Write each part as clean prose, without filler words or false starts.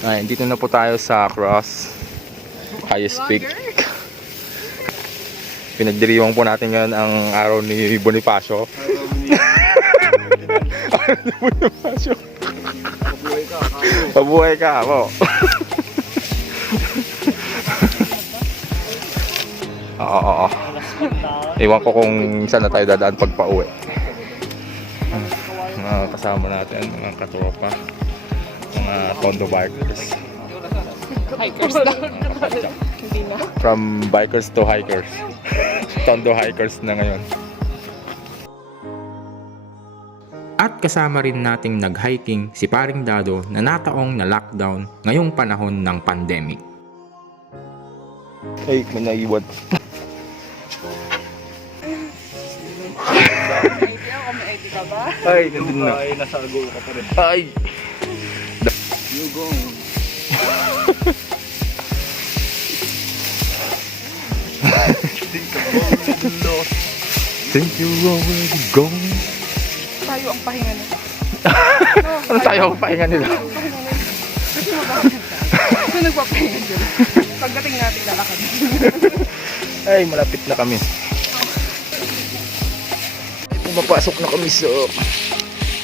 Ay, dito na po tayo sa Cross Highest Peak. Pinagdiriwang po natin ngayon ang araw ni Bonifacio. Araw ni Bonifacio. Pabuhay ka po. Oo. Iwan ko kung saan na tayo dadaan pag pauwi. Mga kasama natin, mga katropa, mga Tondo bikers. Hikers daw. Hindi na. From bikers to hikers. Tondo hikers na ngayon. At kasama rin nating nag-hiking si Paring Dado na nataong na lockdown ngayong panahon ng pandemic. Ay, may naiwan. May ID ka ba? Ay, nandun na. Ay, nasa ago ka pa rin. Ay! You go. Think you already gone. Tayo ang pahinga nila. Ano tayo ang pahinga nila? Kasi mabakit ka. Kasi nagpapahinga dyan. Pagdating natin lalakad. Ay, malapit na kami. Pumapasok na kami sa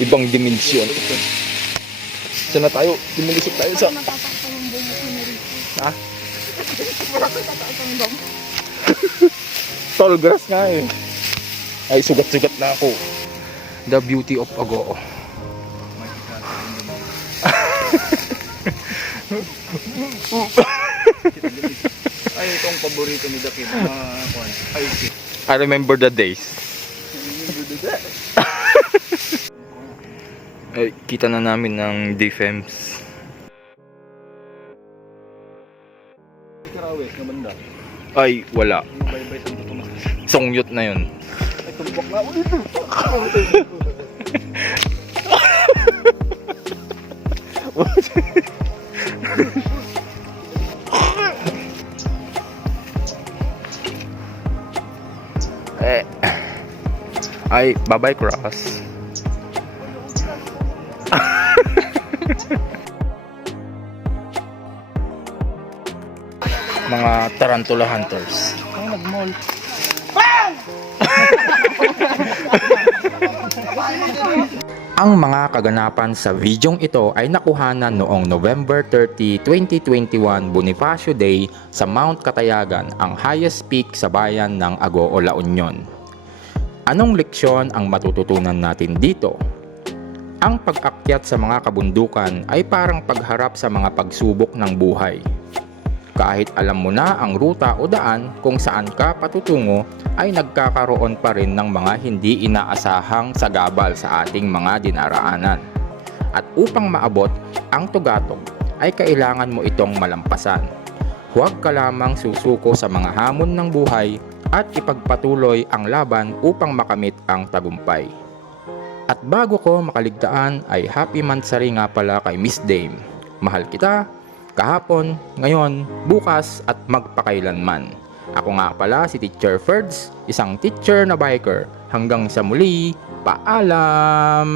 ibang dimensyon. Saan na tayo? Dimilisip tayo sa... Ha? Tall grass nga eh. Ay, sugat-sugat na ako. The beauty of Agoo. Ay, itong paborito ni Dakit. Hiking. I remember the days. Ay, kita na namin ng defense. Karawes na banda. Ay, wala. Yung bye-bye sa Tomas. Songyot na yun. Ay, tumbok na ulit. Ay, bye-bye Cross. Mga tarantula hunters. Ay, nag-mall. Ang mga kaganapan sa videong ito ay nakuhanan noong November 30, 2021 Bonifacio Day sa Mount Katayagan, ang highest peak sa bayan ng Agoo, La Union. Anong leksyon ang matututunan natin dito? Ang pag-akyat sa mga kabundukan ay parang pagharap sa mga pagsubok ng buhay. Kahit alam mo na ang ruta o daan kung saan ka patutungo, ay nagkakaroon pa rin ng mga hindi inaasahang sagabal sa ating mga dinaraanan. At upang maabot ang tugatog, ay kailangan mo itong malampasan. Huwag ka lamang susuko sa mga hamon ng buhay at ipagpatuloy ang laban upang makamit ang tagumpay. At bago ko makaligtaan ay happy mansari nga pala kay Miss Dame. Mahal kita, kahapon, ngayon, bukas at magpakailanman. Ako nga pala si Teacher Ferds, isang teacher na biker. Hanggang sa muli, paalam!